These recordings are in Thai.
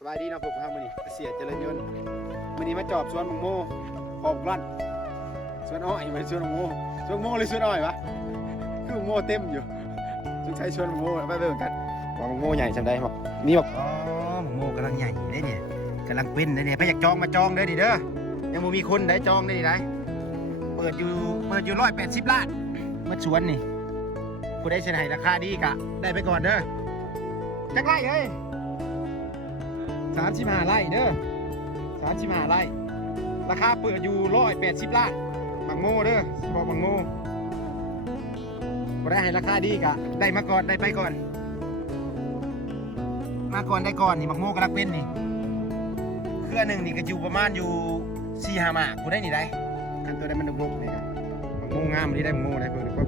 สบายดีนะพวกเรามื้อนี้เสียเจริญยนต์มื้อนี้มาจอบสวนมังโมขอบกลั้นสวนอ้อยไม่สวนมังโมสวนมังโมหรือสวนอ้อยวะคือมังโมเต็มอยู่สงสัยสวนมังโมไปเบิ่งกันว่ามังโมใหญ่จำได้บ่นี่บอกอ๋อมังโมกำลังใหญ่ได้เนี่ยกำลังเป็นได้เนี่ยไปอยากจองมาจองเด้อดิเด้อยังบ่มีคนได้จองได้ดิได้เปิดอยู่180 ล้านมาสวนนี่ผู้ได้เสนอให้ราคาดีกะได้ไปก่อนเด้อจักไร่เอ้ย35 ไร่เด้อ35 ไร่ราคาเปิดอยู่180 ล้านบางโมเด้อบอกบางโมบ่ได้ให้ราคาดีกะได้มาก่อนได้ไปก่อนมาก่อนได้ก่อนนี่บางโมกำลังเป็นนี่เครือหนึ่งนี่ก็อยู่ประมาณอยู่4-5 หมากกูได้นี่ได้กันตัวได้มันดุกๆนี่ครับบางโมงามนี่ได้บางโมได้เพิ่นก็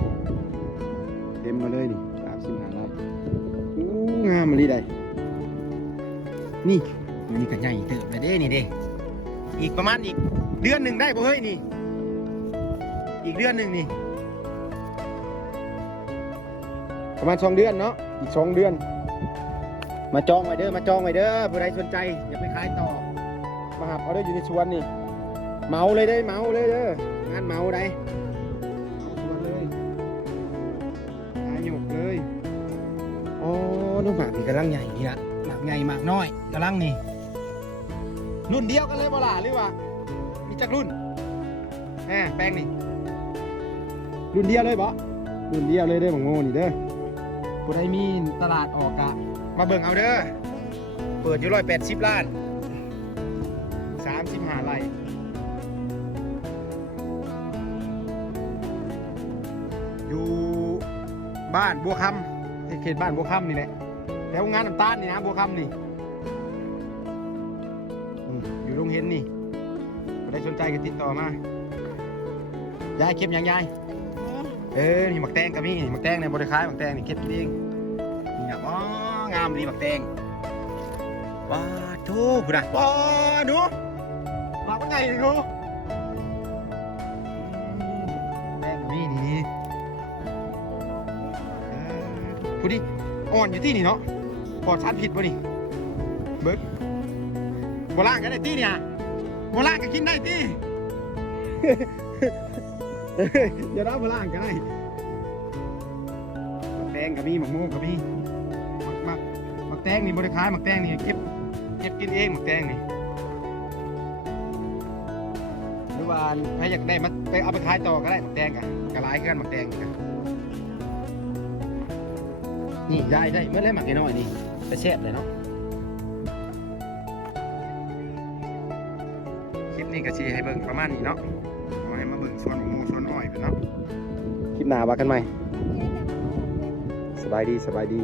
เต็มมาเลยนี่35 ไร่งามมาลีได้นี่นี่ก็ใหญ่เติบเลยเด้นี่เด้อีกประมาณอีกเดือนหนึ่งได้บ่เฮ้ยนี่อีกเดือนหนึ่งนี่ประมาณ2 เดือนเนาะอีก2 เดือนมาจองไว้เด้อมาจองไว้เด้อผู้ใดสนใจอย่าไปขายต่อมาหับเอาเด้ออยู่ในสวนนี่เมาเลยเด้เมาเลยเด้องานเมาได้เอาสวนเลยขายหยกเลยอ๋อดูหมากนี่กำลังใหญ่นี่ละหมากใหญ่หมากน้อยกำลังนี่รุ่นเดียวกันเลยบ่ล่ะหรือว่ามีจักรุ่นแหมแป้งนี่รุ่นเดียวเลยบ่รุ่นเดียวเลยเด้อหมองโง่นี่เด้อผู้ใดมีตลาดออกกะมาเบิ่งเอาเด้อเปิดอยู่180 ล้าน35 ไร่อยู่บ้านบัวคำเขตบ้านบัวคำนี่แหละแถวงานน้ำตาลนี่นะบัวคำนี่อยู่โรงเห็นนี่ใครสนใจก็ติดต่อมายายเก็บยังยายนี่หมักแตงกับมี่หมักแตงในบริขายหมักแตงนี่เก็บกินเองนี่นะว้างามดีหมักแตงว้าทูผู้ใดว้าดูหมักเป็นไงดูแตงกับมี่นี่ผู้ดิอ่อนอยู่ที่นี่เนาะปลอดสารผิดป่ะนี่เบิร์ดโบราณกันได้ที่เนี่ยโบราณก็กินได้ที่เดี๋ยวเราโบราณกันได้หมักแตงกับมีหมักโมกับมีหมักแตงนี่บริขายหมักแตงนี่เก็บกินเองหมักแตงนี่หรือว่าใครอยากได้มาไปเอาไปขายต่อก็ได้หมักแตงกะหลายกันหมักแตงนี่ยายได้เมื่อไรหมักน้อยนี่ไปแซ่บเลยเนาะคลิปนี้ก็ชี้ให้เบิ่งประมาณนี้เนาะให้มาเบิ่งส่วนหมูส่วนอ้อยเป็นเนาะคลิปหน้าว่ากันใหม่สบายดี